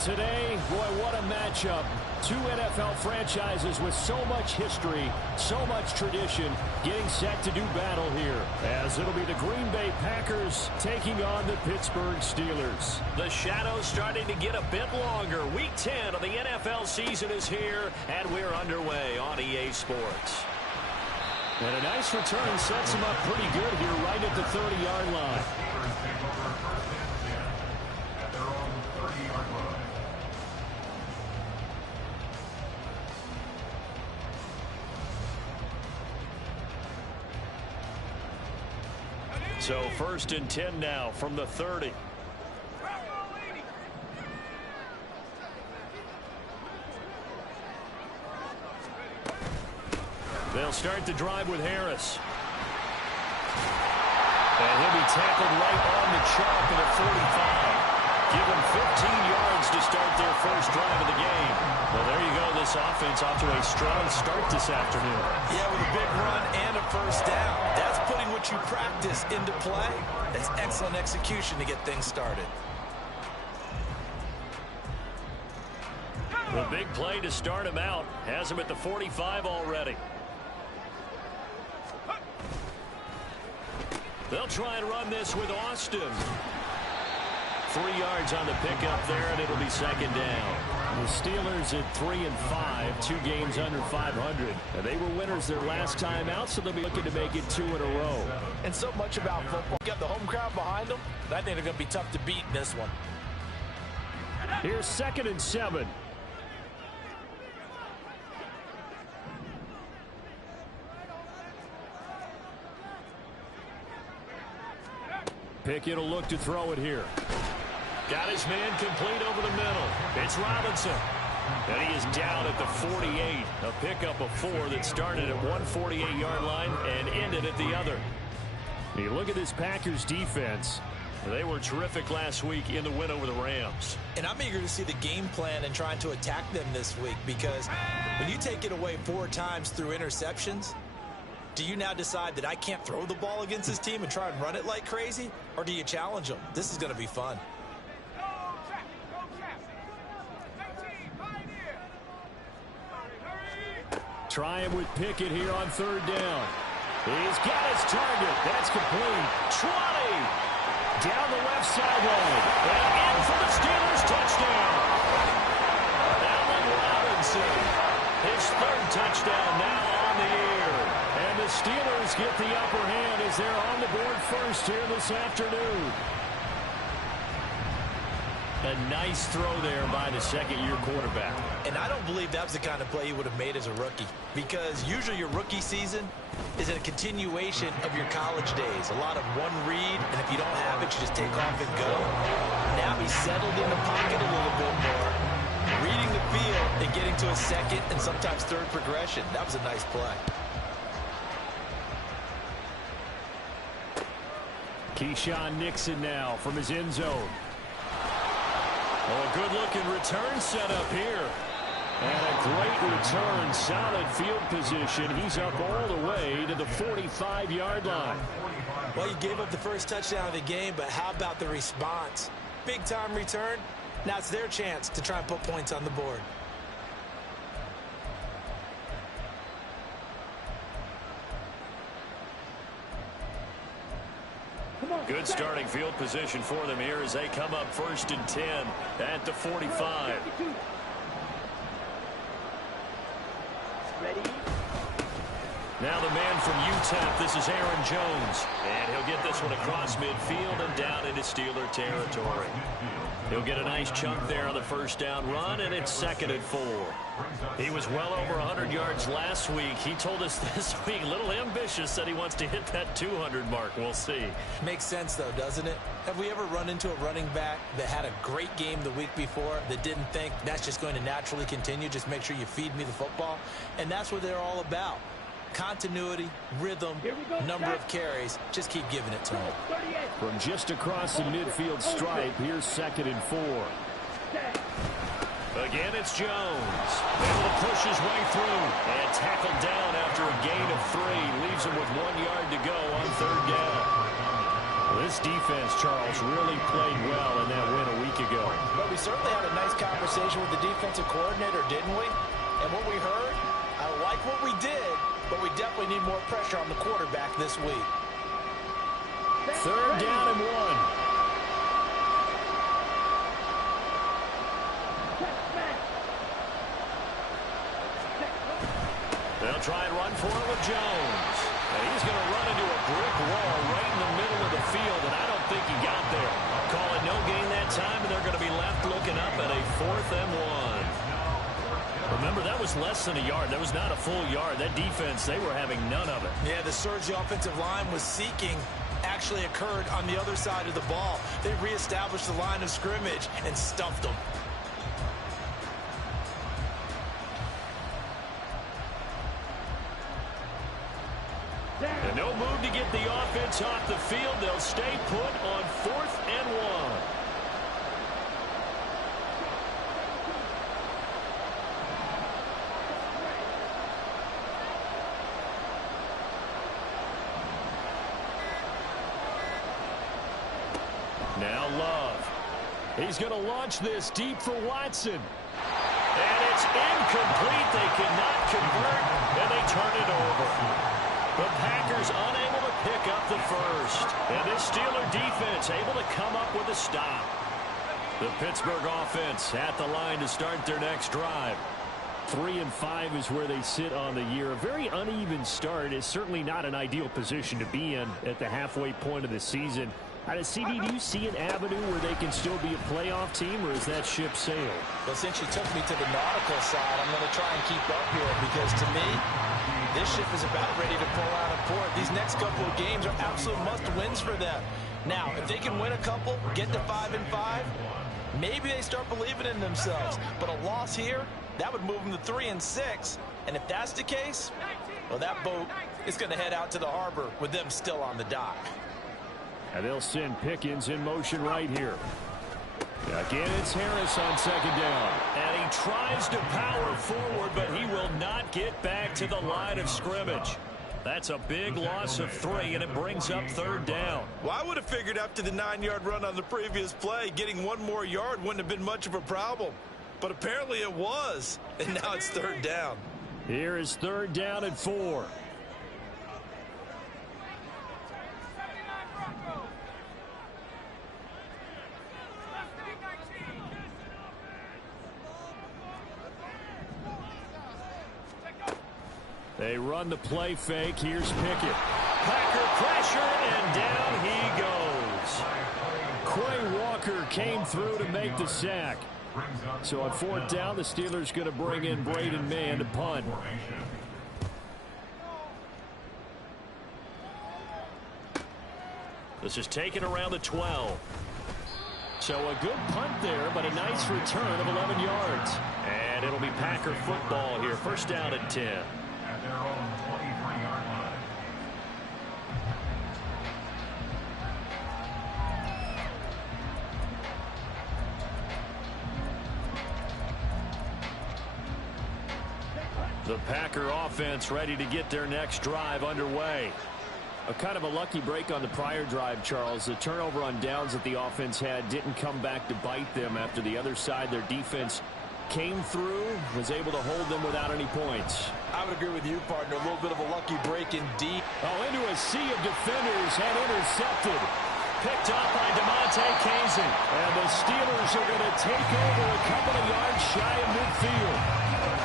today, boy, what a matchup. Two NFL franchises with so much history, so much tradition, getting set to do battle here. As it'll be the Green Bay Packers taking on the Pittsburgh Steelers. The shadow's starting to get a bit longer. Week 10 of the NFL season is here, and we're underway on EA Sports. And a nice return sets him up pretty good here right at the 30-yard line. So 1st and 10 now from the 30. They'll start the drive with Harris. And he'll be tackled right on the chalk at the 45. Give them 15 yards to start their first drive of the game. Well, there you go. This offense off to a strong start this afternoon. Yeah, with a big run and a first down. That's putting what you practice into play. That's excellent execution to get things started. The big play to start him out has him at the 45 already. They'll try and run this with Austin. 3 yards on the pickup there, and it'll be second down. The Steelers at 3-5, 2 games under 500. And they were winners their last time out, so they'll be looking to make it 2 in a row. And so much about football. You got the home crowd behind them. I think they're going to be tough to beat in this one. Here's 2nd and 7. Pickett will look to throw it here. Got his man complete over the middle. It's Robinson. And he is down at the 48. A pickup of 4 that started at one 48-yard line and ended at the other. You look at this Packers defense. They were terrific last week in the win over the Rams. And I'm eager to see the game plan and trying to attack them this week, because when you take it away 4 times through interceptions, do you now decide that I can't throw the ball against this team and try and run it like crazy? Or do you challenge them? This is going to be fun. Try him with Pickett here on 3rd down. He's got his target. That's complete. 20. Down the left sideline. And in for the Steelers touchdown. Allen Robinson. His 3rd touchdown now on the year. And the Steelers get the upper hand as they're on the board first here this afternoon. A nice throw there by the second-year quarterback. And I don't believe that was the kind of play he would have made as a rookie, because usually your rookie season is a continuation of your college days. A lot of one read, and if you don't have it, you just take off and go. Now he's settled in the pocket a little bit more, reading the field and getting to a 2nd and sometimes 3rd progression. That was a nice play. Keyshawn Nixon now from his end zone. Oh, a good-looking return set up here. And a great return, solid field position. He's up all the way to the 45-yard line. Well, you gave up the first touchdown of the game, but how about the response? Big-time return. Now it's their chance to try and put points on the board. Good starting field position for them here as they come up 1st and 10 at the 45. Now the man from UTEP, this is Aaron Jones. And he'll get this one across midfield and down into Steeler territory. He'll get a nice chunk there on the first down run, and it's 2nd and 4. He was well over 100 yards last week. He told us this week, a little ambitious, said he wants to hit that 200 mark. We'll see. Makes sense, though, doesn't it? Have we ever run into a running back that had a great game the week before that didn't think that's just going to naturally continue? Just make sure you feed me the football. And that's what they're all about. Continuity, rhythm, number of carries. Just keep giving it to him. From just across the midfield stripe, here's 2nd and 4. Again, it's Jones. Able to push his way through and tackled down after a gain of 3. Leaves him with 1 yard to go on 3rd down. This defense, Charles, really played well in that win a week ago. But we certainly had a nice conversation with the defensive coordinator, didn't we? And what we heard, I like what we did, but we definitely need more pressure on the quarterback this week. 3rd down and 1. They'll try and run for it with Jones. And he's going to run into a brick wall right in the middle of the field, and I don't think he got there. Call it no gain that time, and they're going to be left looking up at a 4th and 1. Remember, that was less than a yard. That was not a full yard. That defense, they were having none of it. Yeah, the surge the offensive line was seeking actually occurred on the other side of the ball. They reestablished the line of scrimmage and stuffed them. And no move to get the offense off the field. They'll stay put on 4th and 1. Now Love. He's going to launch this deep for Watson. And it's incomplete. They cannot convert, and they turn it over. The Packers unable to pick up the first. And this Steeler defense able to come up with a stop. The Pittsburgh offense at the line to start their next drive. 3-5 is where they sit on the year. A very uneven start is certainly not an ideal position to be in at the halfway point of the season. CD, do you see an avenue where they can still be a playoff team, or is that ship sailed? Well, since you took me to the nautical side, I'm going to try and keep up here because to me, this ship is about ready to pull out of port. These next couple of games are absolute must-wins for them. Now, if they can win a couple, get to 5-5, maybe they start believing in themselves. But a loss here, that would move them to 3-6. And if that's the case, well, that boat is going to head out to the harbor with them still on the dock. And they'll send Pickens in motion right here. Again, it's Harris on 2nd down. And he tries to power forward, but he will not get back to the line of scrimmage. That's a big loss of 3, and it brings up 3rd down. Well, I would have figured after the 9-yard run on the previous play, getting 1 more yard wouldn't have been much of a problem. But apparently it was, and now it's 3rd down. Here is 3rd down and 4. They run the play fake. Here's Pickett. Packer pressure, and down he goes. Quay Walker came through to make the sack. So on 4th down, the Steelers going to bring in Braden Mann to punt. This is taken around the 12. So a good punt there, but a nice return of 11 yards. And it'll be Packer football here. 1st down and 10. Their own 23-yard line. The Packer offense ready to get their next drive underway. A kind of a lucky break on the prior drive, Charles. The turnover on downs that the offense had didn't come back to bite them after the other side. Their defense came through, was able to hold them without any points. I would agree with you, partner. A little bit of a lucky break indeed. Oh, into a sea of defenders and intercepted. Picked off by DeMonte Kazin. And the Steelers are going to take over a couple of yards shy of midfield.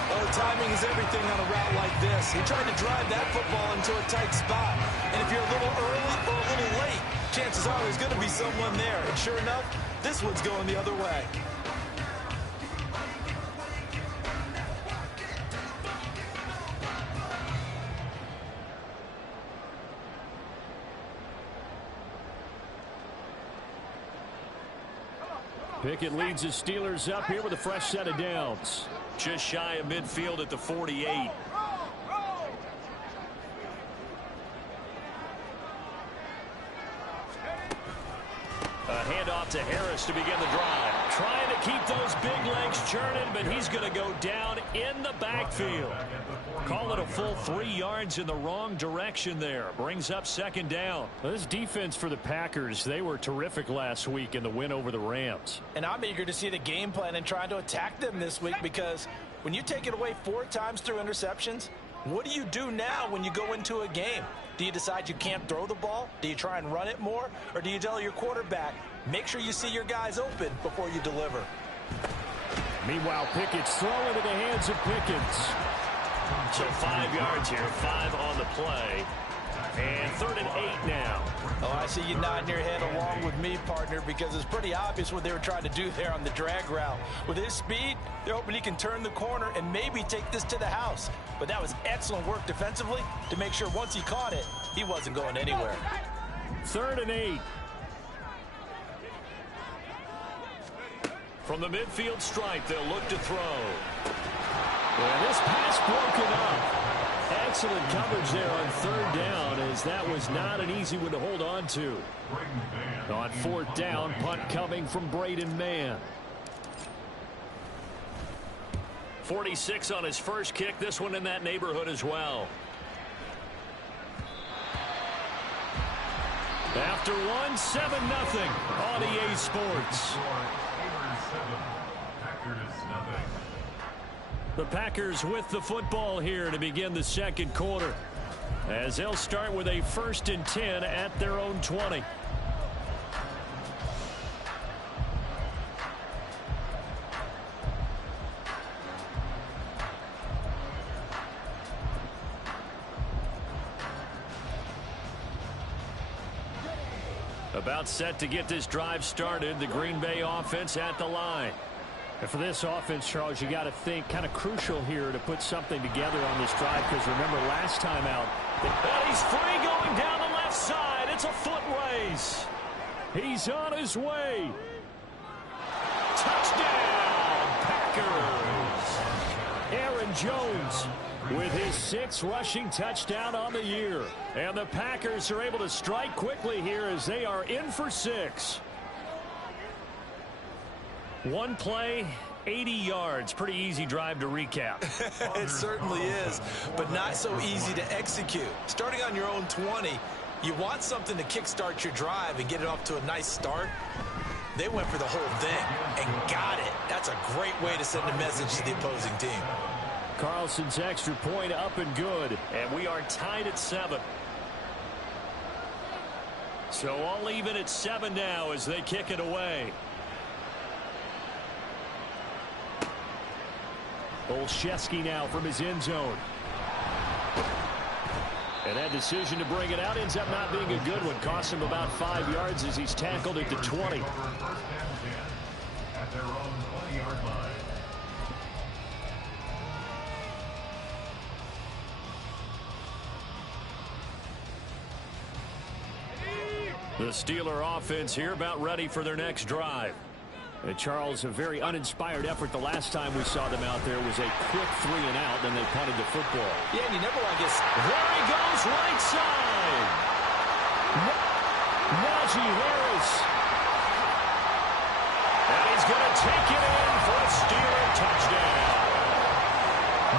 Well, timing is everything on a route like this. He tried to drive that football into a tight spot. And if you're a little early or a little late, chances are there's going to be someone there. And sure enough, this one's going the other way. Pickett leads the Steelers up here with a fresh set of downs. Just shy of midfield at the 48. A handoff to Harris to begin the drive. Trying to keep those big legs churning, but he's going to go down in the backfield. Call it a full 3 yards in the wrong direction there. Brings up second down. This defense for the Packers, they were terrific last week in the win over the Rams. And I'm eager to see the game plan and trying to attack them this week, because when you take it away 4 times through interceptions, what do you do now when you go into a game? Do you decide you can't throw the ball? Do you try and run it more? Or do you tell your quarterback, make sure you see your guys open before you deliver? Meanwhile, Pickett's throwing into the hands of Pickens. So 5 yards here, 5 on the play. And 3rd and 8 now. Oh, I see you nodding your head along with me, partner, because it's pretty obvious what they were trying to do there on the drag route. With his speed, they're hoping he can turn the corner and maybe take this to the house. But that was excellent work defensively to make sure once he caught it, he wasn't going anywhere. 3rd and 8. From the midfield stripe, they'll look to throw. And this pass broken up. Excellent coverage there on 3rd down, as that was not an easy one to hold on to. On 4th down, punt coming from Braden Mann. 46 on his first kick. This one in that neighborhood as well. After one, 7-0 on EA Sports. The Packers with the football here to begin the second quarter, as they'll start with a 1st and 10 at their own 20. About set to get this drive started. The Green Bay offense at the line. And for this offense, Charles, you got to think kind of crucial here to put something together on this drive, because remember last time out. And he's free going down the left side. It's a foot race. He's on his way. Touchdown, Packers. Aaron Jones with his 6th rushing touchdown on the year. And the Packers are able to strike quickly here as they are in for 6. One play, 80 yards. Pretty easy drive to recap. It certainly is, but not so easy to execute. Starting on your own 20, you want something to kickstart your drive and get it off to a nice start. They went for the whole thing and got it. That's a great way to send a message to the opposing team. Carlson's extra point up and good. And we are tied at 7. So all even at 7 now as they kick it away. Olszewski now from his end zone. And that decision to bring it out ends up not being a good one. Cost him about 5 yards as he's tackled at the 20. At their own 20-yard line. The Steeler offense here about ready for their next drive. Charles, a very uninspired effort the last time we saw them out there was a quick 3 and out, then they punted the football. Yeah, and you never want to get... There he goes, right side. Najee Harris. And he's going to take it in for a Steeler touchdown.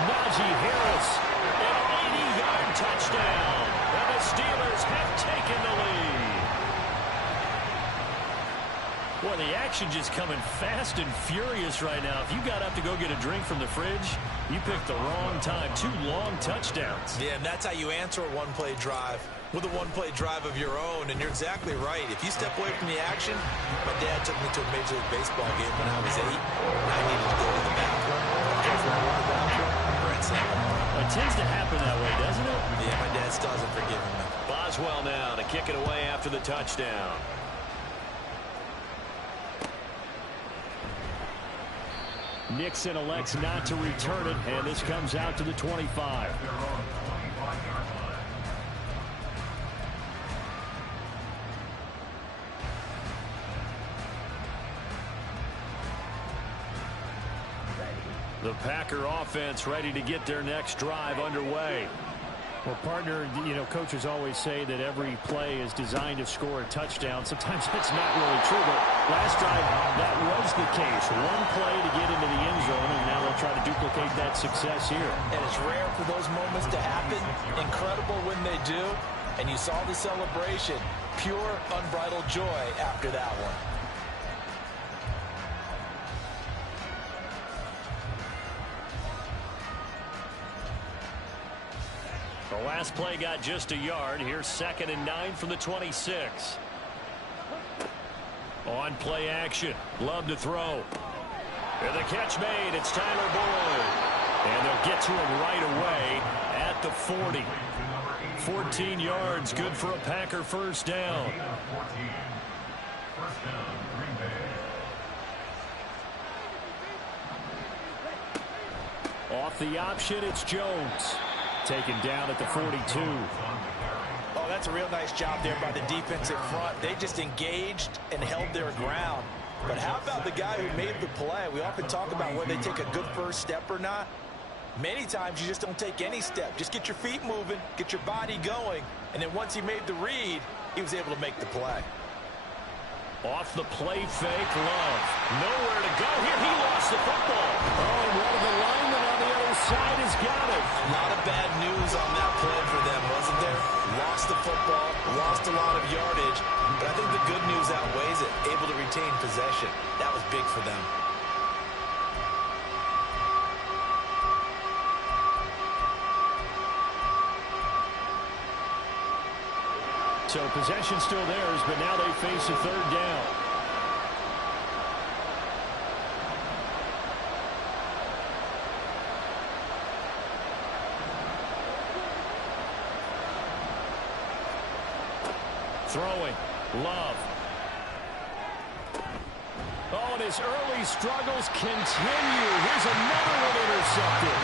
Najee Harris, An 80-yard touchdown. And the Steelers have taken the lead. boy, the action just coming fast and furious right now. If you got up to go get a drink from the fridge, you picked the wrong time. 2 long touchdowns. Yeah, and that's how you answer a one-play drive with a one-play drive of your own. And you're exactly right. If you step away from the action, my dad took me to a Major League Baseball game when I was 8. And I needed to go to the bathroom. After I went to the bathroom, Brent Sample. It tends to happen that way, doesn't it? Yeah, my dad still hasn't forgiven me. Boswell now to kick it away after the touchdown. Nixon elects not to return it, and this comes out to the 25. The Packer offense ready to get their next drive underway. Well, partner, you know, coaches always say that every play is designed to score a touchdown. Sometimes that's not really true, but last drive, that was the case. One play to get into the end zone, and now they'll try to duplicate that success here. And it's rare for those moments to happen. Incredible when they do. And you saw the celebration. Pure, unbridled joy after that one. The last play got just a yard. Here's 2nd and 9 from the 26. On play action. Love to throw. And the catch made. It's Tyler Boyd. And they'll get to him right away at the 40. 14 yards. Good for a Packer first down. First down, Green Bay. Off the option, it's Jones. Taken down at the 42. Oh, that's a real nice job there by the defensive front. They just engaged and held their ground. But how about the guy who made the play? We often talk about whether they take a good first step or not. Many times you just don't take any step. Just get your feet moving, get your body going, and then once he made the read, he was able to make the play. Off the play fake, Love. Nowhere to go here. He lost the football. Oh, and one of the linemen on the other side has got it. A lot of bad news on that play for them, wasn't there? Lost the football, lost a lot of yardage, but I think the good news outweighs it. Able to retain possession. That was big for them. So possession still theirs, but now they face a 3rd down. Throwing. Love. Oh, and his early struggles continue. Here's another one intercepted.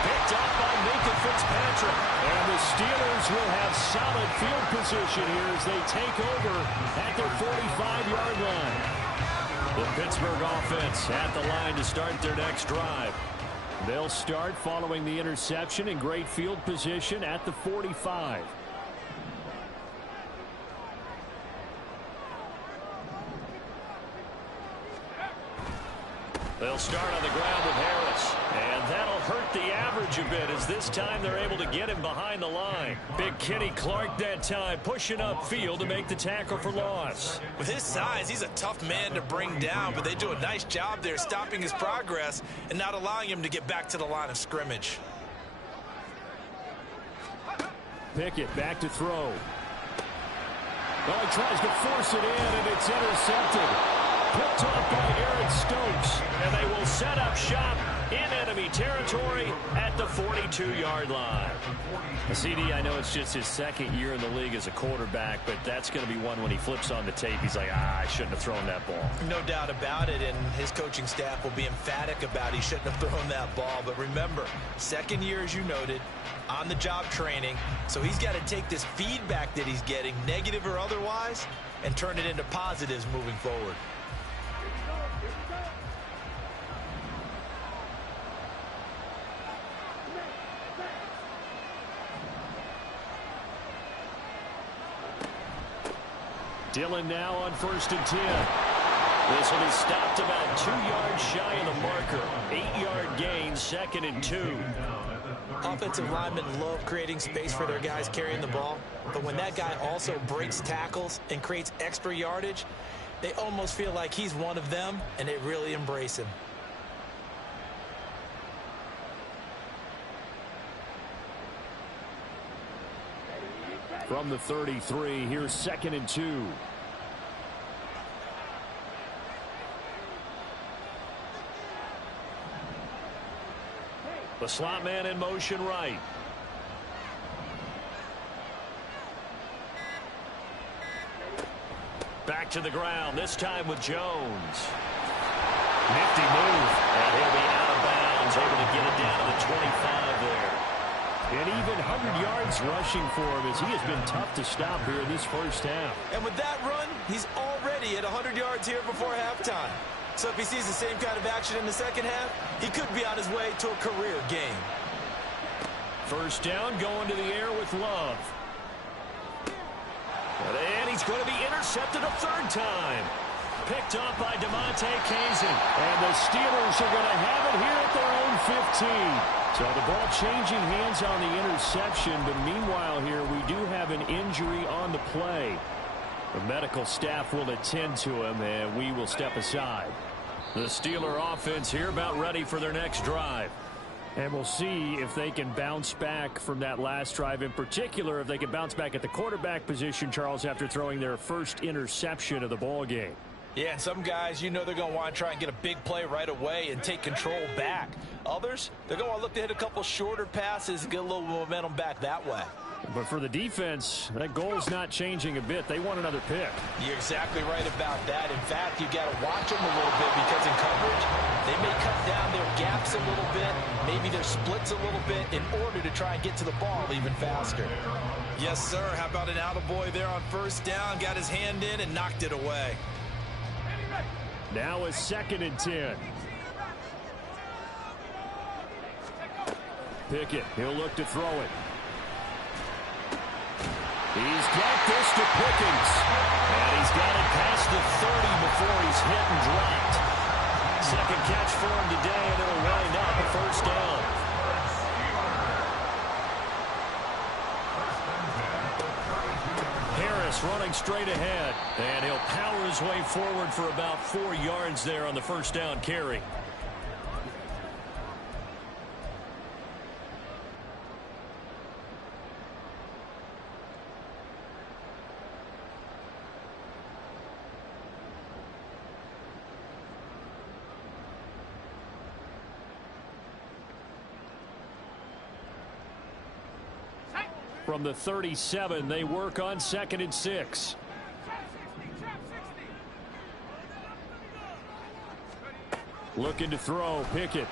Picked up by Minka Fitzpatrick. And the Steelers will have solid field position here as they take over at their 45-yard line. The Pittsburgh offense at the line to start their next drive. They'll start following the interception in great field position at the 45. They'll start on the ground with Harris. And that'll hurt the average a bit as this time they're able to get him behind the line. Big Kenny Clark that time pushing upfield to make the tackle for loss. With his size, he's a tough man to bring down, but they do a nice job there stopping his progress and not allowing him to get back to the line of scrimmage. Pickett back to throw. Oh, he tries to force it in, and it's intercepted. Picked off by Aaron Stokes. And they will set up shop in enemy territory at the 42-yard line. CD, I know it's just his 2nd year in the league as a quarterback, but that's going to be one when he flips on the tape. He's like, I shouldn't have thrown that ball. No doubt about it, and his coaching staff will be emphatic about he shouldn't have thrown that ball. But remember, 2nd year, as you noted, on-the-job training, so he's got to take this feedback that he's getting, negative or otherwise, and turn it into positives moving forward. Dillon now on 1st and 10. This will be stopped about 2 yards shy of the marker. 8-yard gain, 2nd and 2. Offensive linemen love creating space for their guys carrying the ball, but when that guy also breaks tackles and creates extra yardage, they almost feel like he's one of them, and they really embrace him. From the 33, here's 2nd and 2. The slot man in motion right. Back to the ground, this time with Jones. Nifty move. And he'll be out of bounds, able to get it down to the 25 there. And even 100 yards rushing for him as he has been tough to stop here in this first half. And with that run, he's already at 100 yards here before halftime. So if he sees the same kind of action in the second half, he could be on his way to a career game. First down, going to the air with Love. And he's going to be intercepted a third time. Picked off by DeMonte Kazin. And the Steelers are going to have it here at their own 15. So the ball changing hands on the interception. But meanwhile here, we do have an injury on the play. The medical staff will attend to him, and we will step aside. The Steeler offense here about ready for their next drive. And we'll see if they can bounce back from that last drive. In particular, if they can bounce back at the quarterback position, Charles, after throwing their first interception of the ball game. Yeah, and some guys, you know they're going to want to try and get a big play right away and take control back. Others, they're going to want to look to hit a couple shorter passes and get a little momentum back that way. But for the defense, that goal's not changing a bit. They want another pick. You're exactly right about that. In fact, you've got to watch them a little bit because in coverage, they may cut down their gaps a little bit, maybe their splits a little bit in order to try and get to the ball even faster. Yes, sir. How about an attaboy there on first down? Got his hand in and knocked it away. Now a 2nd and 10. Pickett, he'll look to throw it. He's got this to Pickens. And he's got it past the 30 before he's hit and dropped. Second catch for him today, and it'll wind up a first down. Harris running straight ahead. And he'll power his way forward for about 4 yards there on the first down carry. From the 37, they work on 2nd and 6. Looking to throw, Pickett.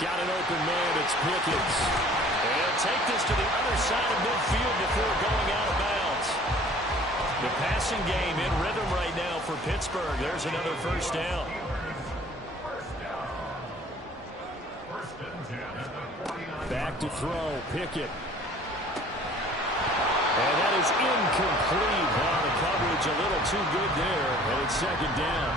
Got an open man, it's Pickens. And take this to the other side of midfield before going out of bounds. The passing game in rhythm right now for Pittsburgh. There's another first down. Back to throw, Pickett. And that is incomplete. Wow, the coverage a little too good there, and it's 2nd down.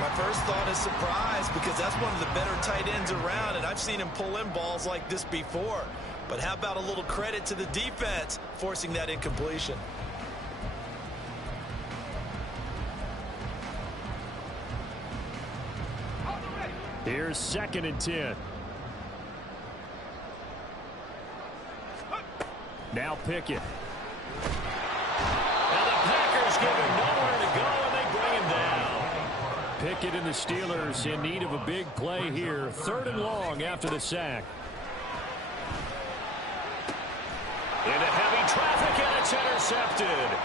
My first thought is surprise because that's one of the better tight ends around, and I've seen him pull in balls like this before. But how about a little credit to the defense forcing that incompletion? Here's 2nd and 10. Now Pickett. And the Packers give him nowhere to go, and they bring him down. Pickett and the Steelers in need of a big play here. 3rd and long after the sack. Into heavy traffic, and it's intercepted.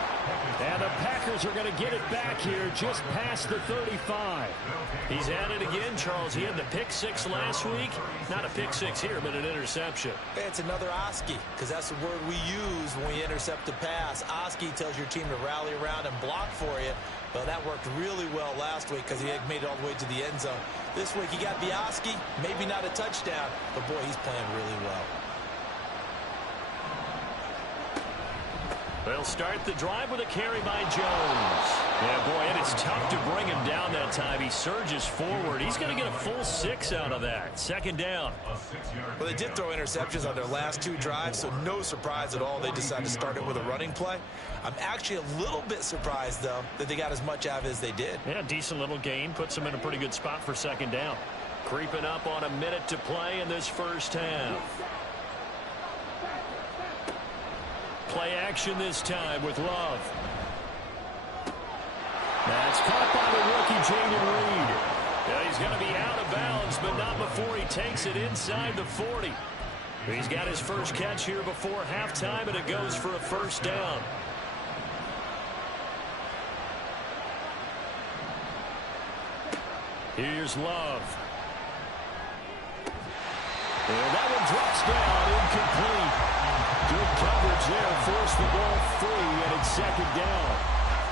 And the Packers are going to get it back here just past the 35. He's at it again, Charles. He had the pick 6 last week. Not a pick 6 here, but an interception. It's another Oski, because that's the word we use when we intercept a pass. Oski tells your team to rally around and block for you. Well, that worked really well last week because he had made it all the way to the end zone. This week he got the Oski, maybe not a touchdown, but boy, he's playing really well. They'll start the drive with a carry by Jones. Yeah, boy, and it's tough to bring him down that time. He surges forward. He's going to get a full 6 out of that. 2nd down. Well, they did throw interceptions on their last 2 drives, so no surprise at all they decided to start it with a running play. I'm actually a little bit surprised, though, that they got as much out of it as they did. Yeah, decent little gain. Puts them in a pretty good spot for 2nd down. Creeping up on a minute to play in this first half. Play action this time with Love. That's caught by the rookie, Jaden Reed. Yeah, he's going to be out of bounds, but not before he takes it inside the 40. He's got his first catch here before halftime, and it goes for a first down. Here's Love. And that one drops down, incomplete. Good coverage there, forced the ball free, and it's 2nd down.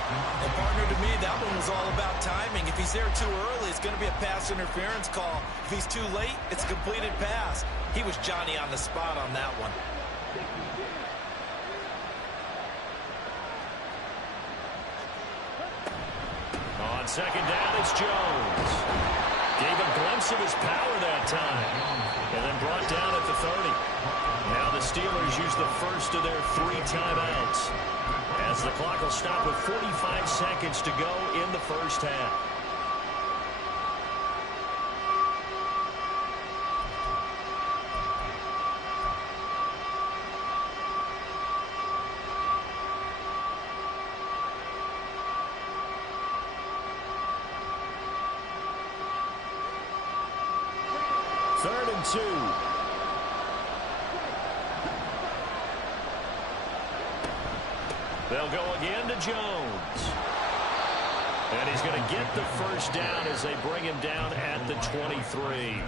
And partner, to me, that one was all about timing. If he's there too early, it's going to be a pass interference call. If he's too late, it's a completed pass. He was Johnny on the spot on that one. On second down, it's Jones. Gave a glimpse of his power that time. And then brought down at the 30. Now the Steelers use the first of their 3 timeouts, as the clock will stop with 45 seconds to go in the first half. Third and 2. They'll go again to Jones. And he's going to get the first down as they bring him down at the 23.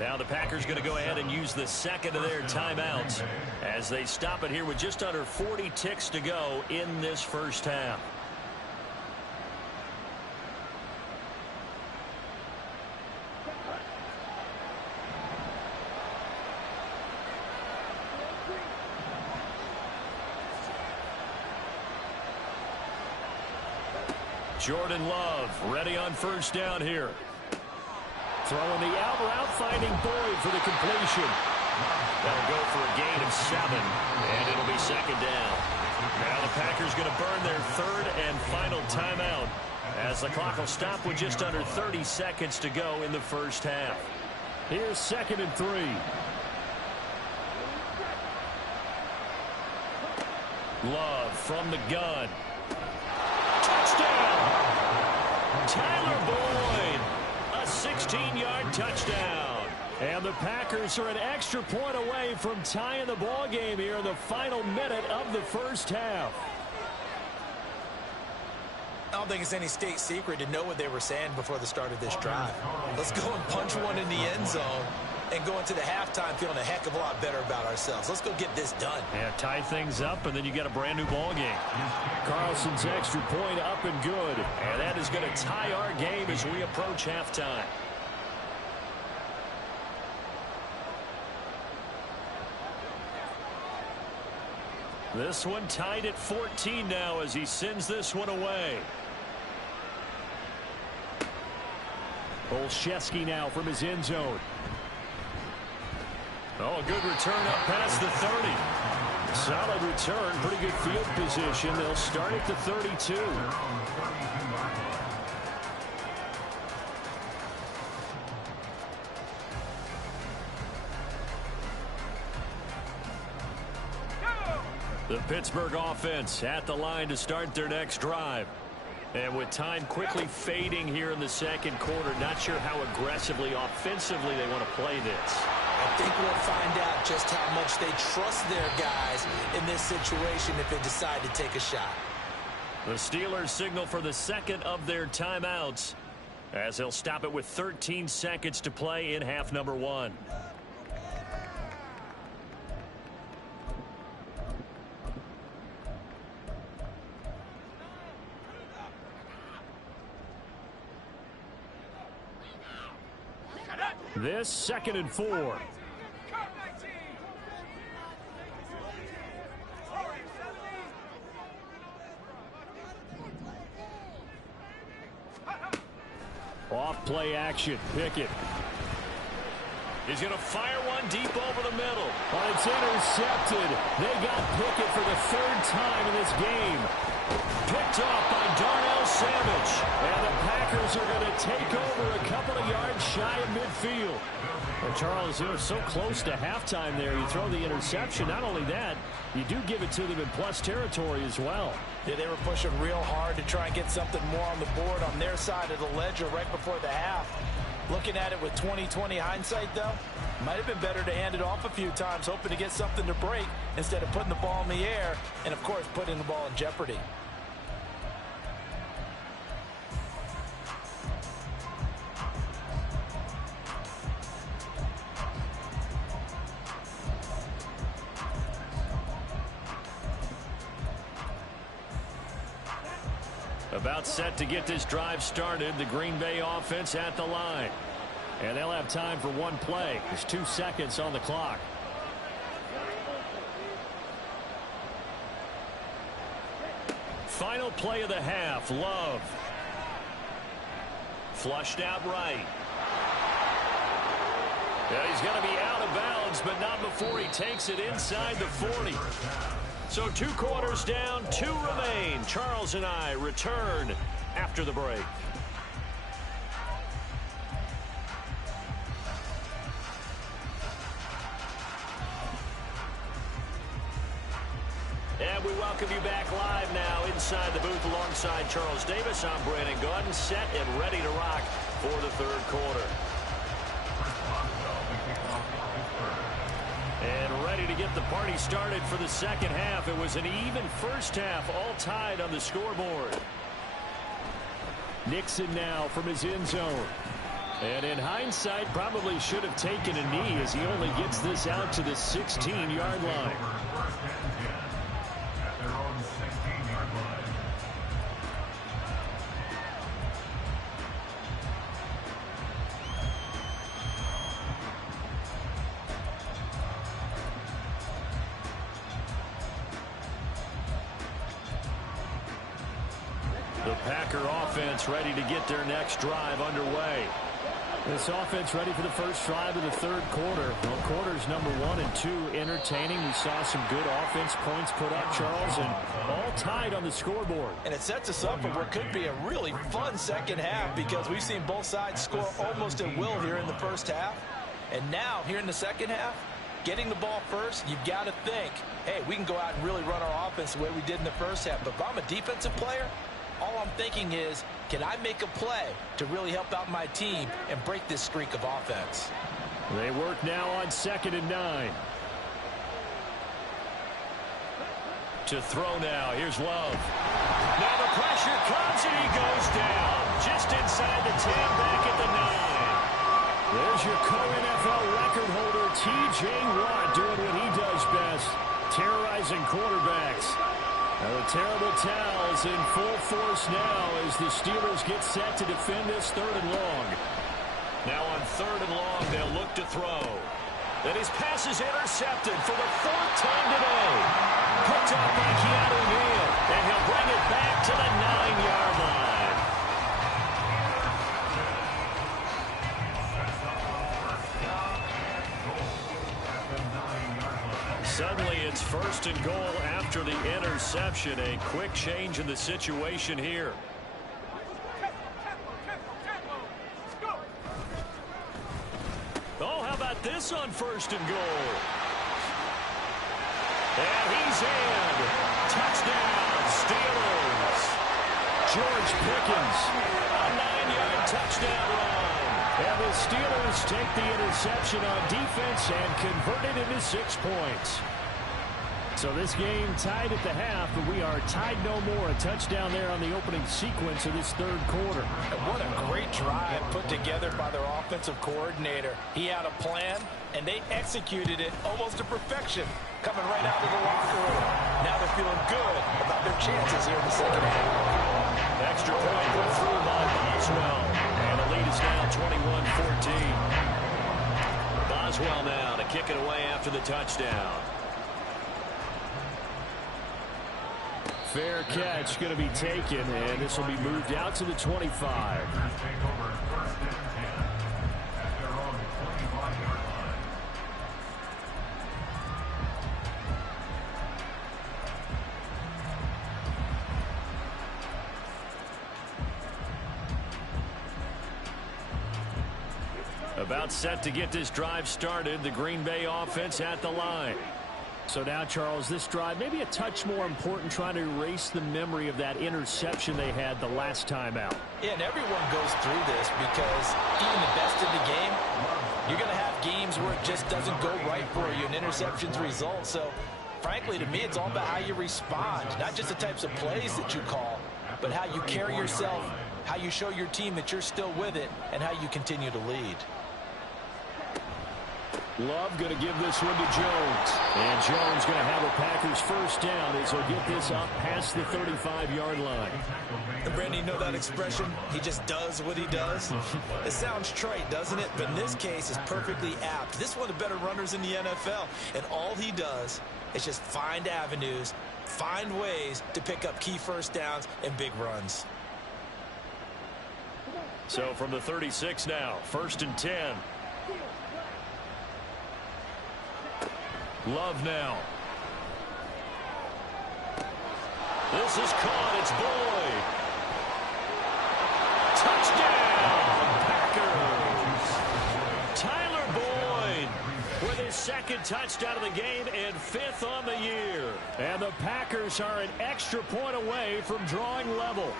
Now the Packers going to go ahead and use the second of their timeouts as they stop it here with just under 40 ticks to go in this first half. Jordan Love ready on first down here. Throwing the out route, finding Boyd for the completion. That'll go for a gain of 7, and it'll be second down. Now the Packers going to burn their third and final timeout as the clock will stop with just under 30 seconds to go in the first half. Here's second and 3. Love from the gun. Touchdown! Tyler Boyd, a 16-yard touchdown. And the Packers are an extra point away from tying the ball game here in the final minute of the first half. I don't think it's any state secret to know what they were saying before the start of this drive. Let's go and punch one in the end zone and go into the halftime feeling a heck of a lot better about ourselves. Let's go get this done. Yeah, tie things up, and then you get a brand new ball game. Carlson's extra point up and good. And that is going to tie our game as we approach halftime. This one tied at 14 now as he sends this one away. Olszewski now from his end zone. Oh, a good return up past the 30. Solid return, pretty good field position. They'll start at the 32. The Pittsburgh offense at the line to start their next drive. And with time quickly fading here in the second quarter, not sure how aggressively, offensively they want to play this. I think we'll find out just how much they trust their guys in this situation if they decide to take a shot. The Steelers signal for the second of their timeouts as they'll stop it with 13 seconds to play in half number 1. This second and 4. Off play action. Pickett. He's going to fire one deep over the middle. But it's intercepted. They got Pickett for the third time in this game. Picked off by Darnell Savage. And the Packers are going to take over a couple of yards shy of midfield. Well, Charles, they were so close to halftime there. You throw the interception. Not only that, you do give it to them in plus territory as well. Yeah, they were pushing real hard to try and get something more on the board on their side of the ledger right before the half. Looking at it with 20/20 hindsight, though, might have been better to hand it off a few times, hoping to get something to break instead of putting the ball in the air and, of course, putting the ball in jeopardy. About set to get this drive started. The Green Bay offense at the line. And they'll have time for one play. There's 2 seconds on the clock. Final play of the half. Love. Flushed out right. Yeah, he's going to be out of bounds, but not before he takes it inside the 40. So 2 quarters down, 2 remain. Charles and I return after the break. And we welcome you back live now inside the booth alongside Charles Davis. I'm Brandon Gaudin, set and ready to rock for the 3rd quarter. And ready to get the party started for the 2nd half. It was an even first half, all tied on the scoreboard. Nixon now from his end zone. And in hindsight, probably should have taken a knee as he only gets this out to the 16-yard line. The Packer offense ready to get their next drive underway. This offense ready for the first drive of the 3rd quarter. Well, quarters number 1 and 2 entertaining. We saw some good offense points put up, Charles, and all tied on the scoreboard. And it sets us up for what could be a really fun 2nd half because we've seen both sides score almost at will here in the first half. And now, here in the 2nd half, getting the ball first, you've got to think, hey, we can go out and really run our offense the way we did in the first half. But if I'm a defensive player, all I'm thinking is, can I make a play to really help out my team and break this streak of offense? They work now on 2nd and 9. To throw now. Here's Love. Now the pressure comes and he goes down. Just inside the 10, back at the 9. There's your co-NFL record holder, T.J. Watt, doing what he does best, terrorizing quarterbacks. Now the terrible towels in full force now as the Steelers get set to defend this 3rd and long. Now on 3rd and long, they'll look to throw. And his pass is intercepted for the 4th time today. Picked up by Keanu Neal, and he'll bring it back to the 9-yard line. Suddenly it's 1st and goal after the interception. A quick change in the situation here. Oh, how about this on 1st and goal? And he's in. Touchdown, Steelers. George Pickens, a 9-yard touchdown run. And the Steelers take the interception on defense and convert it into 6 points. So this game tied at the half, but we are tied no more. A touchdown there on the opening sequence of this 3rd quarter. And what a great drive put together by their offensive coordinator. He had a plan, and they executed it almost to perfection, coming right out of the locker room. Now they're feeling good about their chances here in the 2nd half. Extra point put through by Boswell. And the lead is now 21-14. Boswell now to kick it away after the touchdown. Fair catch going to be taken, and this will be moved out to the 25. About set to get this drive started. The Green Bay offense at the line. So now, Charles, this drive maybe a touch more important, trying to erase the memory of that interception they had the last time out. Yeah, and everyone goes through this because even the best in the game, you're going to have games where it just doesn't go right for you, and interceptions result. So, frankly, to me, it's all about how you respond, not just the types of plays that you call, but how you carry yourself, how you show your team that you're still with it, and how you continue to lead. Love going to give this one to Jones. And Jones going to have a Packers first down as he'll get this up past the 35-yard line. And Brandon, you know that expression? He just does what he does? It sounds trite, doesn't it? But in this case, it's perfectly apt. This is one of the better runners in the NFL. And all he does is just find avenues, find ways to pick up key first downs and big runs. So from the 36 now, 1st and 10. Love now. This is caught. It's Boyd. Touchdown, Packers. Tyler Boyd with his 2nd touchdown of the game and 5th on the year. And the Packers are an extra point away from drawing level.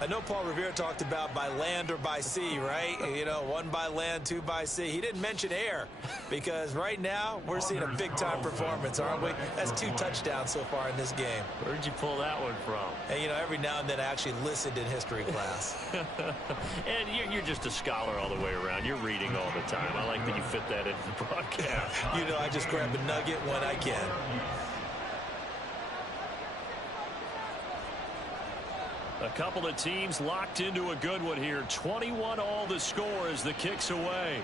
I know Paul Revere talked about by land or by sea, right? You know, 1 by land, 2 by sea. He didn't mention air because right now we're seeing a big-time performance, aren't we? That's 2 touchdowns so far in this game. Where'd you pull that one from? And, you know, every now and then I actually listened in history class. And you're just a scholar all the way around. You're reading all the time. I like that you fit that into the broadcast. You know, I just grab a nugget when I can. A couple of teams locked into a good one here. 21 all the score as the kick's away.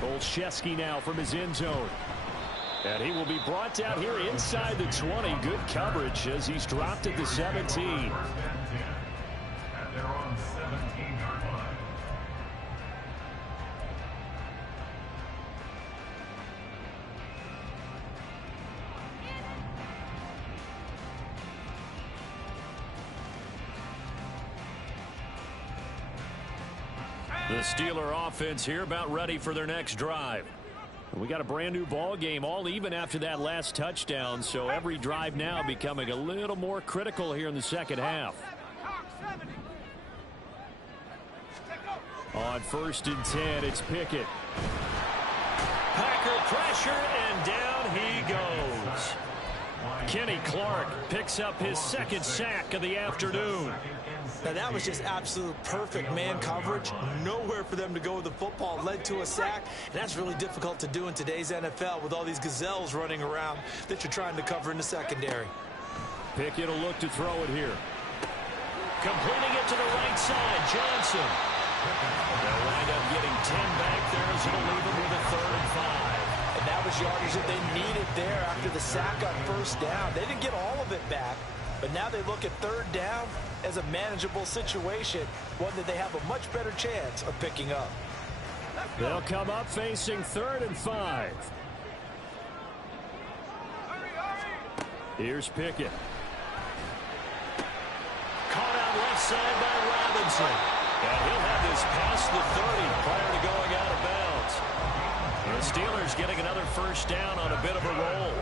Olszewski now from his end zone. And he will be brought down here inside the 20. Good coverage as he's dropped at the 17. And they're on the 17-yard line. The Steeler offense here about ready for their next drive. We got a brand new ball game, all even after that last touchdown, so every drive now becoming a little more critical here in the second half. On 1st and 10, it's Pickett. Packer pressure, and down he goes. Kenny Clark picks up his 2nd sack of the afternoon. Now, that was just absolute perfect man coverage. Nowhere for them to go with the football. Led to a sack. And that's really difficult to do in today's NFL with all these gazelles running around that you're trying to cover in the secondary. Pickett will look to throw it here. Completing it to the right side, Johnson. They'll wind up getting 10 back there as it'll leave them with a 3rd and 5. And that was yardage that they needed there after the sack on 1st down. They didn't get all of it back, but now they look at 3rd down as a manageable situation, one that they have a much better chance of picking up. They'll come up facing 3rd and 5. Here's Pickett. Caught out left side by Robinson. And he'll have this past the 30 prior to going out of bounds. The Steelers getting another 1st down on a bit of a roll.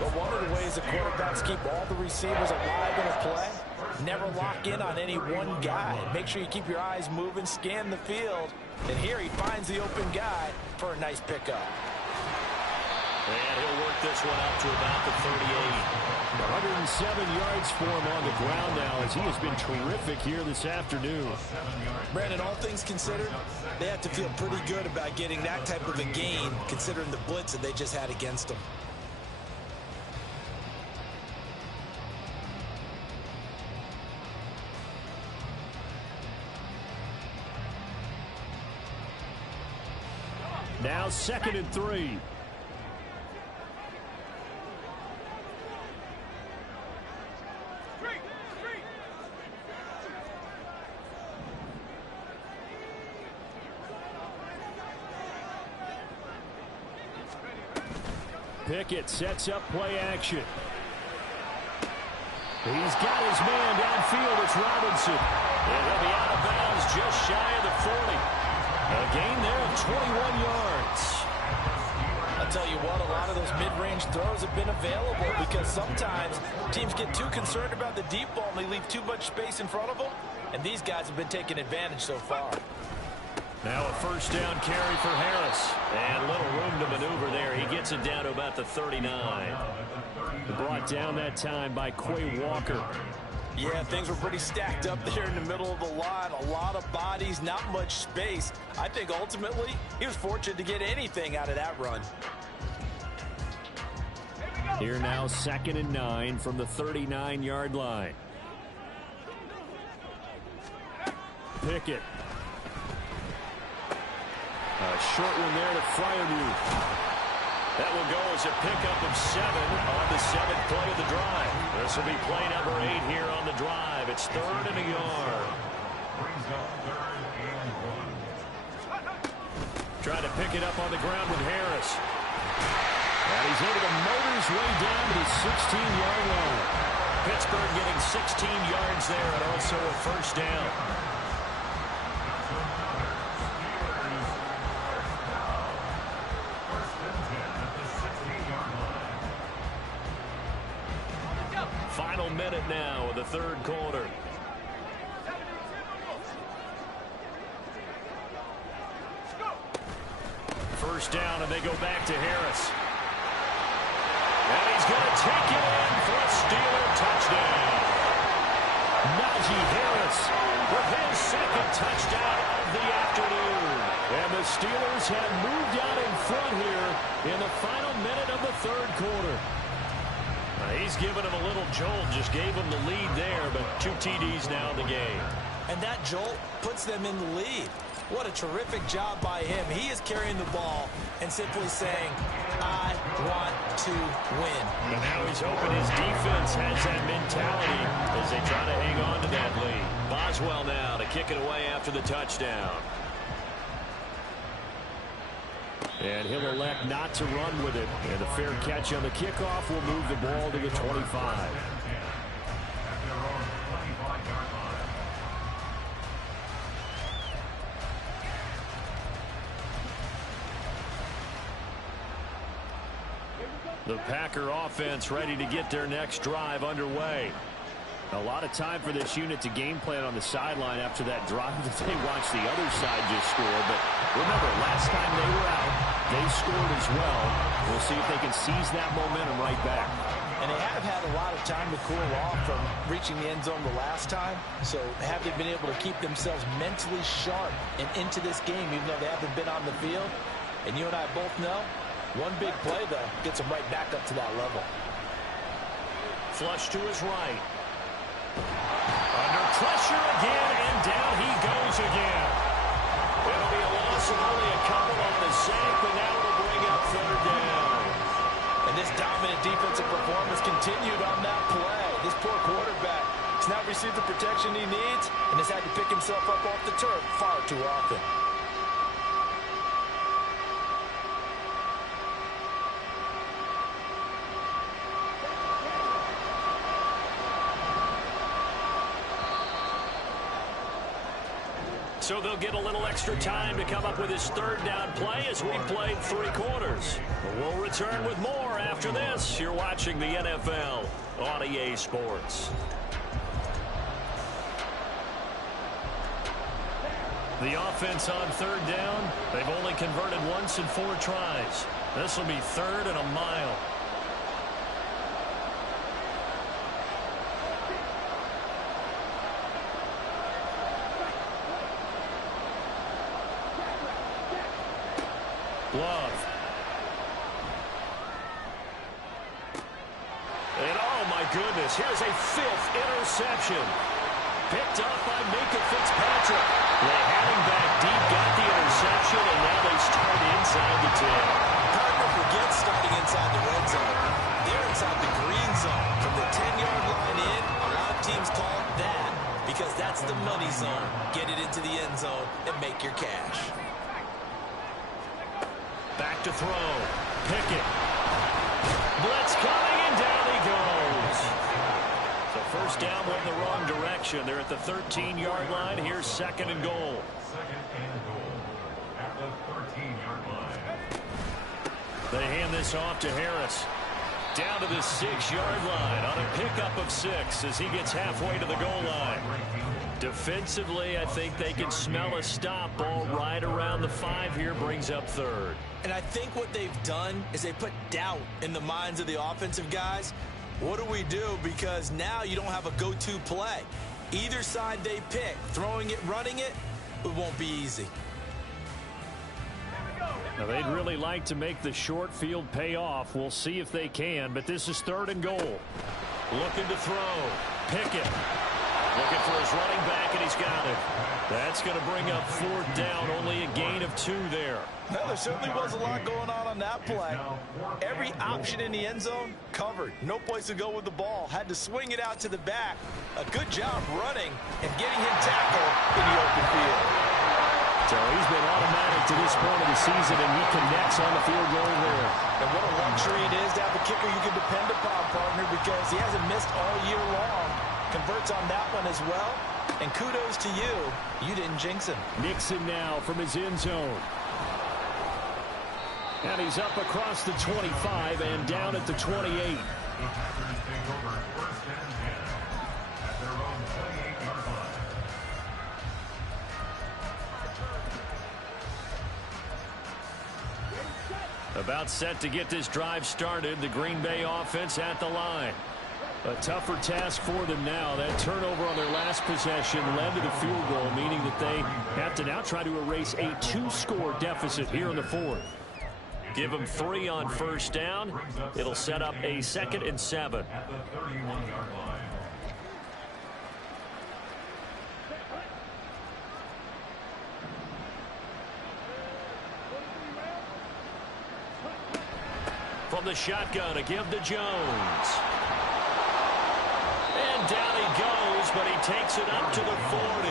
But one of the ways the quarterbacks keep all the receivers alive in a play, never lock in on any one guy. Make sure you keep your eyes moving, scan the field. And here he finds the open guy for a nice pickup. And he'll work this one up to about the 38. 107 yards for him on the ground now as he has been terrific here this afternoon. Brandon, all things considered, they have to feel pretty good about getting that type of a gain considering the blitz that they just had against them. Now 2nd and 3. Pickett sets up play action. He's got his man downfield. It's Robinson. And he'll be out of bounds just shy of the 40. A gain there of 21 yards. I'll tell you what, a lot of those mid-range throws have been available because sometimes teams get too concerned about the deep ball and they leave too much space in front of them. And these guys have been taking advantage so far. Now a 1st down carry for Harris. And little room to maneuver there. He gets it down to about the 39. Brought down that time by Quay Walker. Yeah, things were pretty stacked up there in the middle of the line. A lot of bodies, not much space. I think ultimately he was fortunate to get anything out of that run. Here now, 2nd and 9 from the 39-yard line. Pickett. A short one there to Freiermuth. That will go as a pickup of 7 on the 7th play of the drive. This will be play number 8 here on the drive. It's 3rd and a yard. Brings up 3rd and 1. Trying to pick it up on the ground with Harris. And he's able to motor his way down to the 16-yard line. Pittsburgh getting 16 yards there and also a first down. Final minute now of the 3rd quarter. First down, and they go back to Harris. And he's going to take it in for a Steeler touchdown. Najee Harris with his 2nd touchdown of the afternoon. And the Steelers have moved out in front here in the final minute of the 3rd quarter. He's given him a little jolt, just gave him the lead there, but 2 TDs now in the game. And that jolt puts them in the lead. What a terrific job by him. He is carrying the ball and simply saying, I want to win. And now he's hoping his defense has that mentality as they try to hang on to that lead. Boswell now to kick it away after the touchdown. And he'll elect not to run with it. And the fair catch on the kickoff will move the ball to the 25. The Packer offense ready to get their next drive underway. A lot of time for this unit to game plan on the sideline after that drive that they watched the other side just score. But remember, last time they were out, they scored as well. We'll see if they can seize that momentum right back. And they have had a lot of time to cool off from reaching the end zone the last time. So have they been able to keep themselves mentally sharp and into this game, even though they haven't been on the field? And you and I both know, one big play, though, gets them right back up to that level. Flush to his right. Under pressure again, and down he goes again. It'll be a loss of only a couple on the sack, but now it'll bring up 3rd down. And this dominant defensive performance continued on that play. This poor quarterback has not received the protection he needs and has had to pick himself up off the turf far too often. So they'll get a little extra time to come up with his 3rd down play as we've played 3 quarters. We'll return with more after this. You're watching the NFL on EA Sports. The offense on 3rd down, they've only converted once in 4 tries. This will be 3rd and a mile. Love. And oh my goodness, here's a 5th interception. Picked up by Minka Fitzpatrick. They had him back deep, got the interception, and now they start inside the 10. Hard to forget starting inside the red zone. They're inside the green zone. From the 10-yard line in, a lot of teams call it that because that's the money zone. Get it into the end zone and make your cash. Back to throw. Pickett. Blitz coming, and down he goes. So first down went in the wrong direction. They're at the 13-yard line. Here's 2nd and goal. 2nd and goal at the 13-yard line. They hand this off to Harris. Down to the 6-yard line on a pickup of 6 as he gets halfway to the goal line. Defensively, I think they can smell a stop ball right around the 5 here, brings up 3rd. And I think what they've done is they put doubt in the minds of the offensive guys. What do we do? Because now you don't have a go-to play. Either side they pick, throwing it, running it, it won't be easy. Now, they'd really like to make the short field pay off. We'll see if they can, but this is 3rd and goal. Looking to throw. Pickett. Looking for his running back, and he's got it. That's going to bring up 4th down. Only a gain of 2 there. Well, there certainly was a lot going on that play. Every option in the end zone covered. No place to go with the ball. Had to swing it out to the back. A good job running and getting him tackled in the open field. So he's been automatic to this point of the season, and he connects on the field goal there. And what a luxury it is to have a kicker you can depend upon, partner, because he hasn't missed all year long. Converts on that one as well. And kudos to you. You didn't jinx him. Nixon now from his end zone. And he's up across the 25 and down at the 28. The Packers take over 1st and 10 at their own 28-yard line. About set to get this drive started. The Green Bay offense at the line. A tougher task for them now. That turnover on their last possession led to the field goal, meaning that they have to now try to erase a 2-score deficit here in the 4th. Give them 3 on 1st down. It'll set up a 2nd and 7. At the 31-yard line. From the shotgun, a give to Jones. And down he goes, but he takes it up to the 40.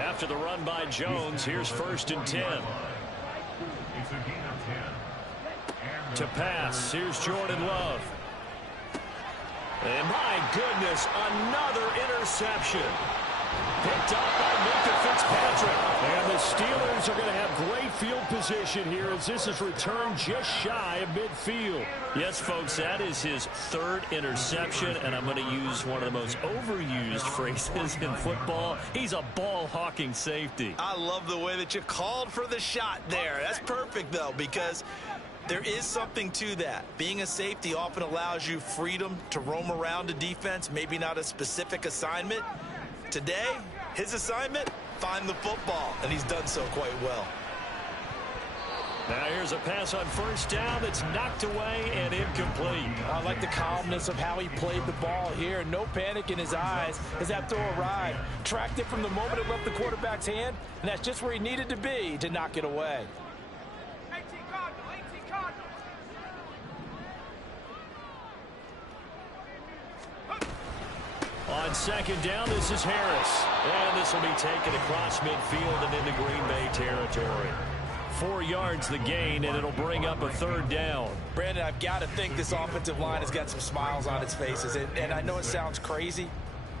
After the run by Jones, here's 1st and 10. It's a gain of 10. To pass, here's Jordan Love. And my goodness, another interception. Picked up by Minka Fitzpatrick. And the Steelers are going to have great field position here as this is returned just shy of midfield. Yes, folks, that is his 3rd interception, and I'm going to use one of the most overused phrases in football. He's a ball-hawking safety. I love the way that you called for the shot there. That's perfect, though, because there is something to that. Being a safety often allows you freedom to roam around a defense, maybe not a specific assignment. Today, his assignment, find the football, and he's done so quite well. Now here's a pass on 1st down that's knocked away and incomplete. I like the calmness of how he played the ball here. No panic in his eyes as that throw arrived. Tracked it from the moment it left the quarterback's hand, and that's just where he needed to be to knock it away. On 2nd down, this is Harris. And this will be taken across midfield and into Green Bay territory. 4 yards the gain, and it'll bring up a 3rd down. Brandon, I've got to think this offensive line has got some smiles on its faces. And I know it sounds crazy,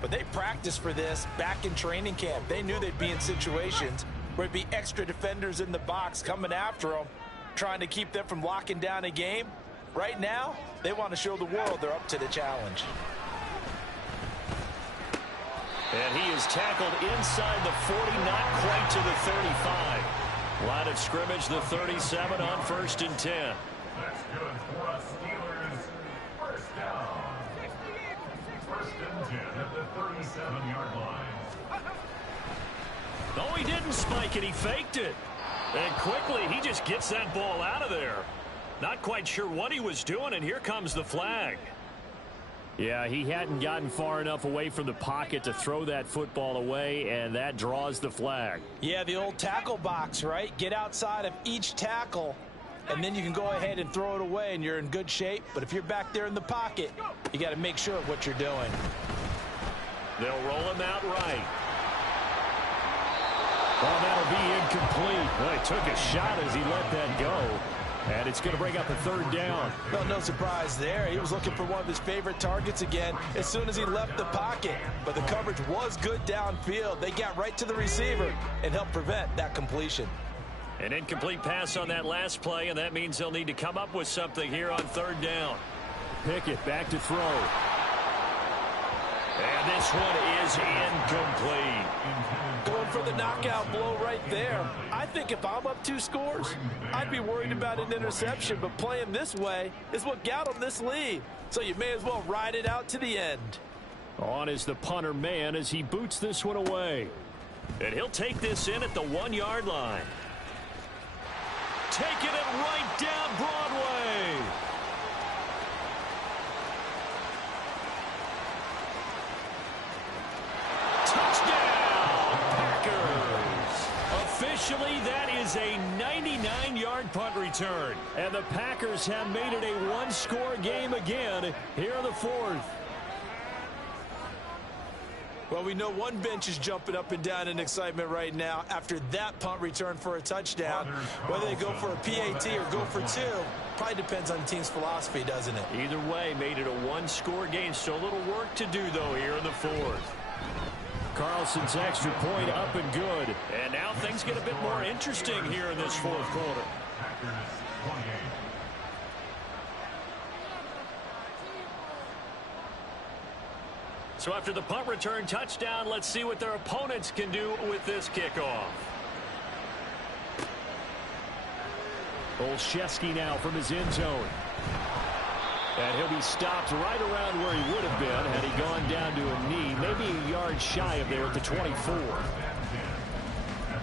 but they practiced for this back in training camp. They knew they'd be in situations where it'd be extra defenders in the box coming after them, trying to keep them from locking down a game. Right now, they want to show the world they're up to the challenge. And he is tackled inside the 40, not quite to the 35. Line of scrimmage, the 37 on 1st and 10. That's good for us Steelers. 1st down. 1st and 10 at the 37-yard line. No, he didn't spike it. He faked it. And quickly, he just gets that ball out of there. Not quite sure what he was doing, and here comes the flag. Yeah, he hadn't gotten far enough away from the pocket to throw that football away, and that draws the flag. Yeah, the old tackle box, right? Get outside of each tackle, and then you can go ahead and throw it away, and you're in good shape. But if you're back there in the pocket, you got to make sure of what you're doing. They'll roll him out right. Oh, that'll be incomplete. Well, he took a shot as he let that go. And it's going to bring up a 3rd down. Well, no surprise there. He was looking for one of his favorite targets again as soon as he left the pocket. But the coverage was good downfield. They got right to the receiver and helped prevent that completion. An incomplete pass on that last play, and that means they'll need to come up with something here on 3rd down. Pickett back to throw. And this one is incomplete. Going for the knockout blow right there. I think if I'm up 2 scores, I'd be worried about an interception, but playing this way is what got him this lead. So you may as well ride it out to the end. On is the punter man as he boots this one away. And he'll take this in at the 1-yard line. Taking it right down Broadway. Touchdown, Packers. Officially, that is a 99-yard punt return. And the Packers have made it a 1-score game again here in the 4th. Well, we know one bench is jumping up and down in excitement right now after that punt return for a touchdown. Whether they go for a PAT or go for 2, probably depends on the team's philosophy, doesn't it? Either way, made it a 1-score game. Still a little work to do, though, here in the 4th. Carlson's extra point up and good. And now things get a bit more interesting here in this 4th quarter. So after the punt return touchdown, let's see what their opponents can do with this kickoff. Olszewski now from his end zone. And he'll be stopped right around where he would have been had he gone down to a knee, maybe a yard shy of there at the 24. At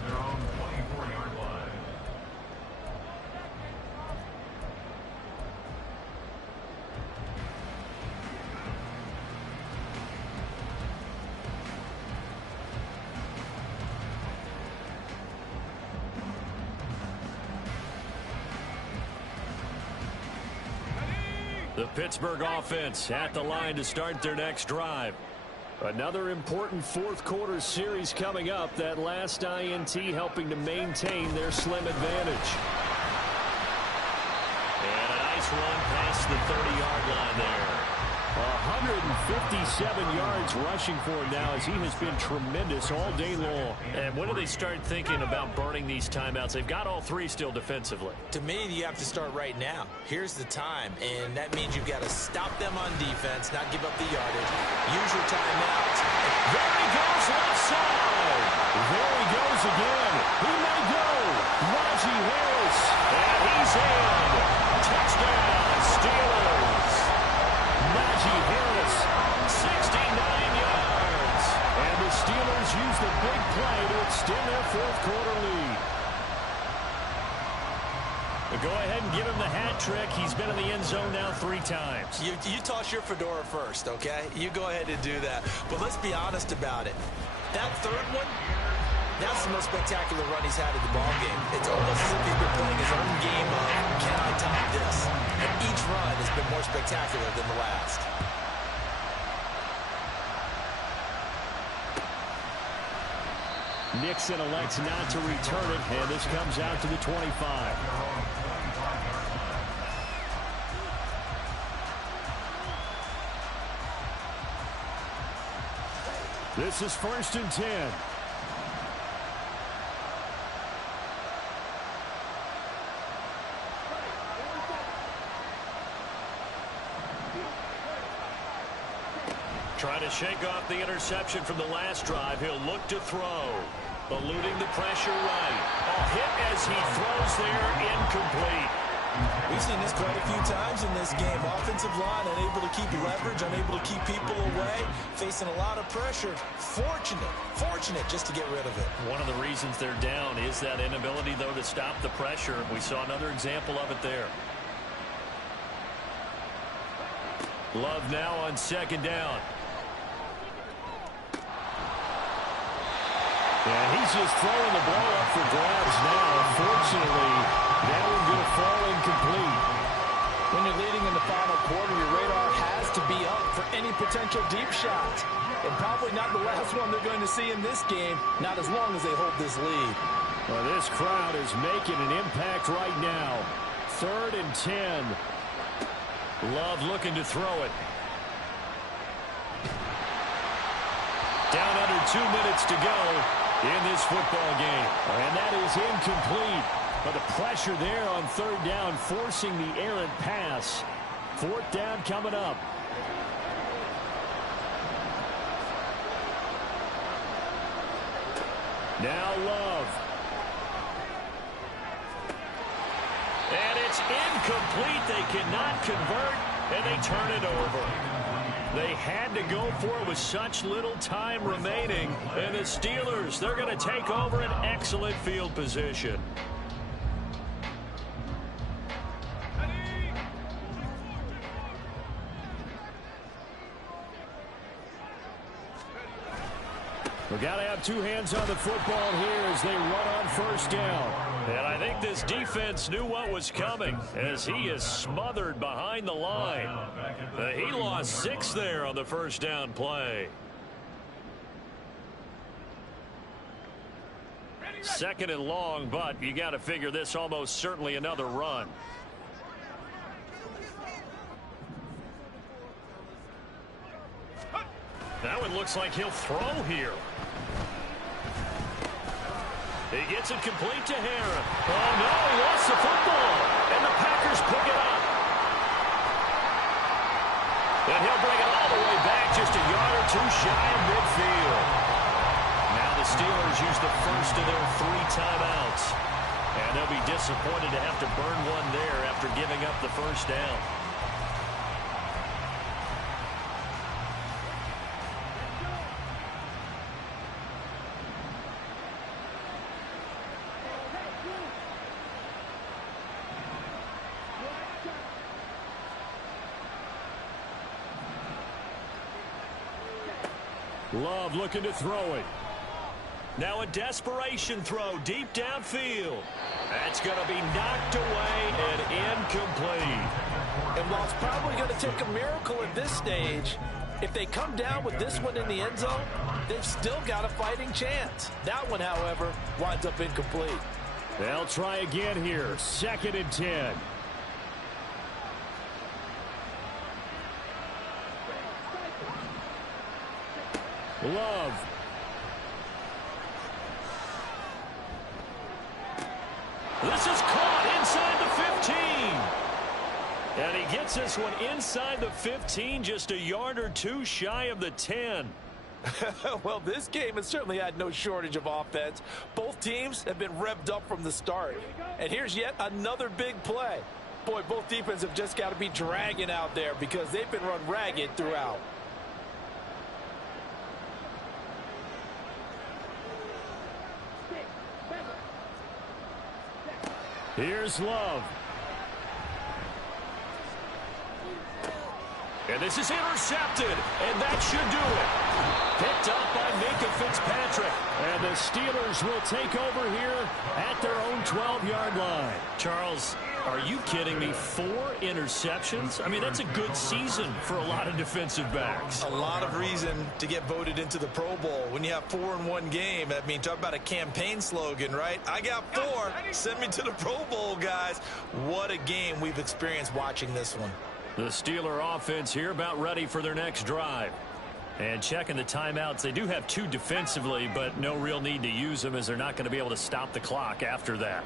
their own 24-yard line. The Pittsburgh offense at the line to start their next drive. Another important 4th quarter series coming up. That last INT helping to maintain their slim advantage. And a nice run past the 30-yard line there. 157 yards rushing for him now as he has been tremendous all day long. And when do they start thinking about burning these timeouts? They've got all 3 still defensively. To me, you have to start right now. Here's the time, and that means you've got to stop them on defense, not give up the yardage. Use your timeouts. There he goes left side. There he goes again. He may go. Najee Harris. And he's in. Touchdown, Steelers. Najee Harris. 69 yards. And the Steelers use the big play to extend their 4th quarter lead. But go ahead and give him the hat trick. He's been in the end zone now 3 times. You toss your fedora first, okay? You go ahead and do that. But let's be honest about it. That 3rd one, that's the most spectacular run he's had in the ballgame. It's almost as if he's been playing his own game of, can I top this? And each run has been more spectacular than the last. Nixon elects not to return it, and this comes out to the 25. This is 1st and 10. Trying to shake off the interception from the last drive. He'll look to throw. Eluding the pressure right. A hit as he throws there, incomplete. We've seen this quite a few times in this game. Offensive line unable to keep leverage, unable to keep people away, facing a lot of pressure. Fortunate just to get rid of it. One of the reasons they're down is that inability, though, to stop the pressure. We saw another example of it there. Love now on 2nd down. And he's just throwing the ball up for grabs now. Unfortunately, that one going to fall incomplete. When you're leading in the final quarter, your radar has to be up for any potential deep shot. And probably not the last one they're going to see in this game, not as long as they hold this lead. Well, this crowd is making an impact right now. 3rd and 10. Love looking to throw it. Down under 2 minutes to go in this football game. And that is incomplete. But the pressure there on 3rd down, forcing the errant pass. 4th down coming up. Now Love. And it's incomplete. They cannot convert, and they turn it over. They had to go for it with such little time remaining. And the Steelers, they're going to take over an excellent field position. We've got to have two hands on the football here as they run on first down. And I think this defense knew what was coming as he is smothered behind the line. He lost 6 there on the first down play. Second and long, but you got to figure this almost certainly another run. That one looks like he'll throw here. He gets it complete to Herron. Oh, no, he lost the football. And the Packers pick it up. And he'll bring it all the way back just a yard or two shy of midfield. Now the Steelers use the first of their 3 timeouts. And they'll be disappointed to have to burn one there after giving up the first down. Love looking to throw it. Now a desperation throw deep downfield. That's going to be knocked away and incomplete. And while it's probably going to take a miracle at this stage, if they come down with this one in the end zone, they've still got a fighting chance. That one, however, winds up incomplete. They'll try again here. 2nd and 10. Love. This is caught inside the 15. And he gets this one inside the 15, just a yard or two shy of the 10. Well, this game has certainly had no shortage of offense. Both teams have been revved up from the start. And here's yet another big play. Boy, both defenses have just got to be dragging out there because they've been run ragged throughout. Here's Love. And this is intercepted, and that should do it. Picked up by Minka Fitzpatrick. And the Steelers will take over here at their own 12-yard line. Charles, are you kidding me? 4 interceptions? I mean, that's a good season for a lot of defensive backs. A lot of reason to get voted into the Pro Bowl. When you have 4 in one game, I mean, talk about a campaign slogan, right? I got 4. Send me to the Pro Bowl, guys. What a game we've experienced watching this one. The Steeler offense here about ready for their next drive. And checking the timeouts, they do have 2 defensively, but no real need to use them as they're not going to be able to stop the clock after that.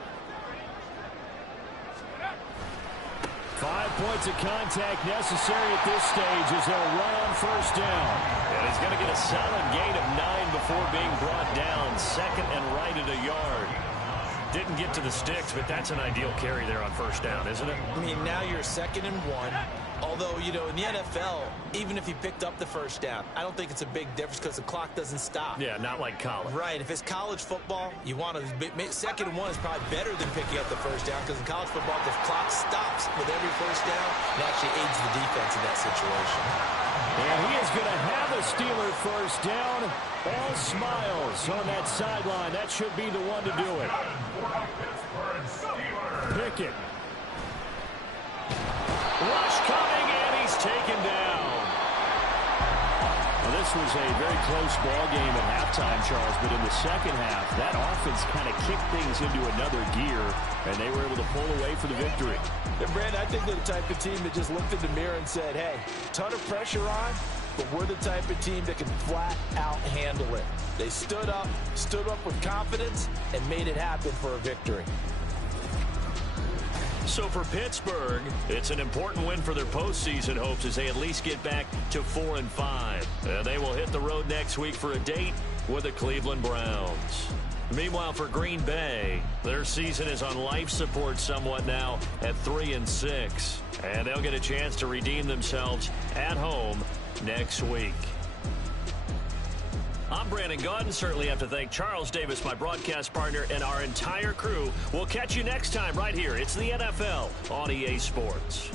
5 points of contact necessary at this stage as they'll run on first down. And he's going to get a solid gain of 9 before being brought down. 2nd and right at a yard. Didn't get to the sticks, but that's an ideal carry there on first down, isn't it? I mean, now you're 2nd and 1. Although, you know, in the NFL, even if he picked up the first down, I don't think it's a big difference because the clock doesn't stop. Yeah, not like college. Right. If it's college football, you want to 2nd and 1 is probably better than picking up the first down because in college football, the clock stops with every first down. It actually aids the defense in that situation. And he is going to have a Steeler first down. All smiles on that sideline. That should be the one to do it. Pickett. Rush coming, and he's taken down. Well, this was a very close ball game at halftime, Charles, but in the second half, that offense kind of kicked things into another gear, and they were able to pull away for the victory. And Brandon, I think they're the type of team that just looked in the mirror and said, hey, ton of pressure on, but we're the type of team that can flat out handle it. They stood up with confidence, and made it happen for a victory. So for Pittsburgh, it's an important win for their postseason hopes as they at least get back to 4-5. They will hit the road next week for a date with the Cleveland Browns. Meanwhile, for Green Bay, their season is on life support somewhat now at 3-6. And they'll get a chance to redeem themselves at home next week. I'm Brandon Gaudin. Certainly have to thank Charles Davis, my broadcast partner, and our entire crew. We'll catch you next time right here. It's the NFL on EA Sports.